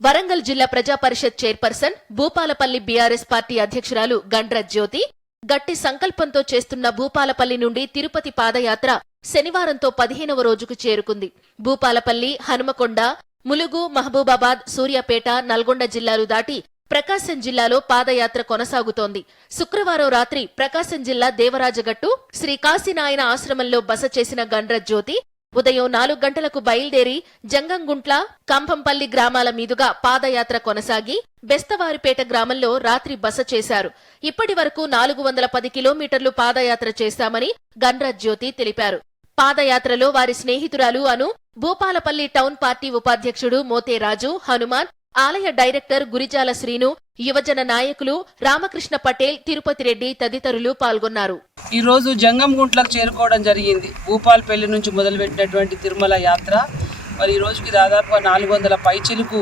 వరంగల్ జిల్లా ప్రజా పరిషత్ చైర్పర్సన్ భూపాలపల్లి బీఆర్ఎస్ పార్టీ అధ్యక్షురాలు గండ్ర జ్యోతి గట్టి సంకల్పంతో చేస్తున్న భూపాలపల్లి నుండి తిరుపతి పాదయాత్ర శనివారంతో పదిహేనవ రోజుకు చేరుకుంది. భూపాలపల్లి హనుమకొండ ములుగు మహబూబాబాద్ సూర్యాపేట నల్గొండ జిల్లాలు దాటి ప్రకాశం జిల్లాలో పాదయాత్ర కొనసాగుతోంది. శుక్రవారం రాత్రి ప్రకాశం జిల్లా దేవరాజగట్టు శ్రీ కాశీనాయన ఆశ్రమంలో బస చేసిన గండ్ర జ్యోతి ఉదయం నాలుగు గంటలకు బయలుదేరి జంగంగుంట్ల కంభంపల్లి గ్రామాల మీదుగా పాదయాత్ర కొనసాగి బెస్తవారిపేట గ్రామంలో రాత్రి బస చేశారు. ఇప్పటి వరకు నాలుగు వందల పది కిలోమీటర్లు పాదయాత్ర చేశామని గండ్ర జ్యోతి తెలిపారు. పాదయాత్రలో వారి స్నేహితురాలు అను భూపాలపల్లి టౌన్ పార్టీ ఉపాధ్యక్షుడు మోతేరాజు హనుమాన్ ఆలయ డైరెక్టర్ గురిజాల శ్రీను యువజన నాయకులు రామకృష్ణ పటేల్ తిరుపతి రెడ్డి తదితరులు పాల్గొన్నారు. ఈ రోజు జంగంగుంట్లకు చేరుకోవడం జరిగింది. భూపాల్పల్లి నుంచి మొదలుపెట్టినటువంటి తిరుమల యాత్ర మరి ఈ రోజుకి దాదాపుగా నాలుగు వందల పైచిలుకు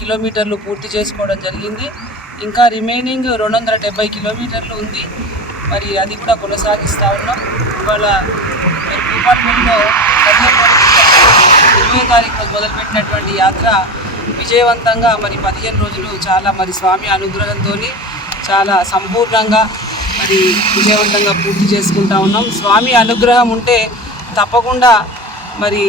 కిలోమీటర్లు పూర్తి చేసుకోవడం జరిగింది. ఇంకా రిమైనింగ్ రెండు వందల డెబ్బై కిలోమీటర్లు ఉంది. మరి అది కూడా కొనసాగిస్తూ ఉన్నాం. ఇవాళ భూపాల్పల్లిలో ఇరవై తారీఖు మొదలుపెట్టినటువంటి యాత్ర విజయవంతంగా మరి పదిహేను రోజులు చాలా మరి స్వామి అనుగ్రహంతో చాలా సంపూర్ణంగా మరి విజయవంతంగా పూర్తి చేసుకుంటా ఉన్నాం. స్వామి అనుగ్రహం ఉంటే తప్పకుండా మరి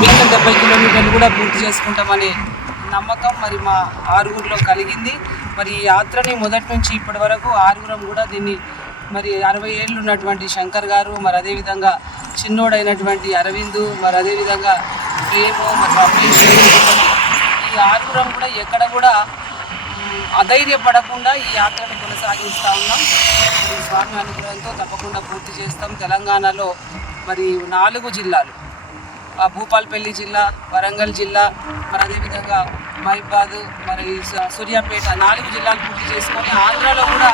మిగతా డెబ్బై కిలోమీటర్లు కూడా పూర్తి చేసుకుంటామనే నమ్మకం మరి మా ఆరుగురిలో కలిగింది. మరి ఈ యాత్రని మొదటి నుంచి ఇప్పటి వరకు ఆరుగురం కూడా దీన్ని మరి అరవై ఏళ్ళు ఉన్నటువంటి శంకర్ గారు మరి అదేవిధంగా చిన్నోడైనటువంటి అరవిందు మరి అదేవిధంగా ఏమో మరి ఈ ఆరుగురం కూడా ఎక్కడ కూడా అధైర్యపడకుండా ఈ యాత్రను కొనసాగిస్తూ ఉన్నాం. స్వామి అనుగ్రహంతో తప్పకుండా పూర్తి చేస్తాం. తెలంగాణలో మరి నాలుగు జిల్లాలు. ఆ భూపాల్పల్లి జిల్లా వరంగల్ జిల్లా మరి అదేవిధంగా మహిబాద్ మరి స- సూర్యాపేట నాలుగు జిల్లాలు పూర్తి చేసుకొని ఆంధ్రాలో కూడా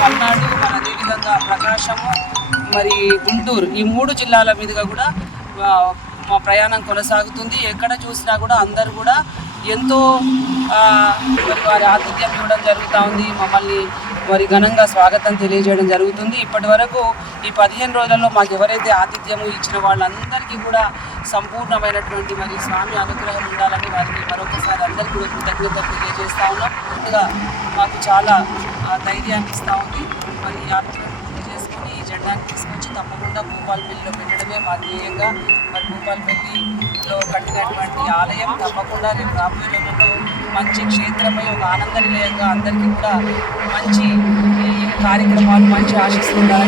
పల్నాడు మరి అదేవిధంగా ప్రకాశము మరి గుంటూరు ఈ మూడు జిల్లాల మీదుగా కూడా మా ప్రయాణం కొనసాగుతుంది. ఎక్కడ చూసినా కూడా అందరూ కూడా ఎంతో మరి వారి ఆతిథ్యం ఇవ్వడం జరుగుతూ ఉంది. మమ్మల్ని మరి ఘనంగా స్వాగతం తెలియజేయడం జరుగుతుంది. ఇప్పటి వరకు ఈ పదిహేను రోజులలో మాకు ఎవరైతే ఆతిథ్యము ఇచ్చిన వాళ్ళందరికీ కూడా సంపూర్ణమైనటువంటి మరి స్వామి అనుగ్రహం ఉండాలని వారికి మరొకసారి అందరికీ కూడా కృతజ్ఞతలు తెలియజేస్తూ ఉన్నాం. ముందుగా మాకు చాలా ధైర్యాన్ని ఇస్తూ ఉంది. మరి తప్పకుండా భూపాలపల్లిలో పెట్టడమే మా ధ్యేయంగా. మరి భూపాలపల్లిలో కట్టినటువంటి ఆలయం తప్పకుండా రేపు రాబోయే రోజుల్లో మంచి క్షేత్రమై ఒక ఆనంద నిలయంగా అందరికీ కూడా మంచి కార్యక్రమాలు మంచి ఆశిస్తుండాలని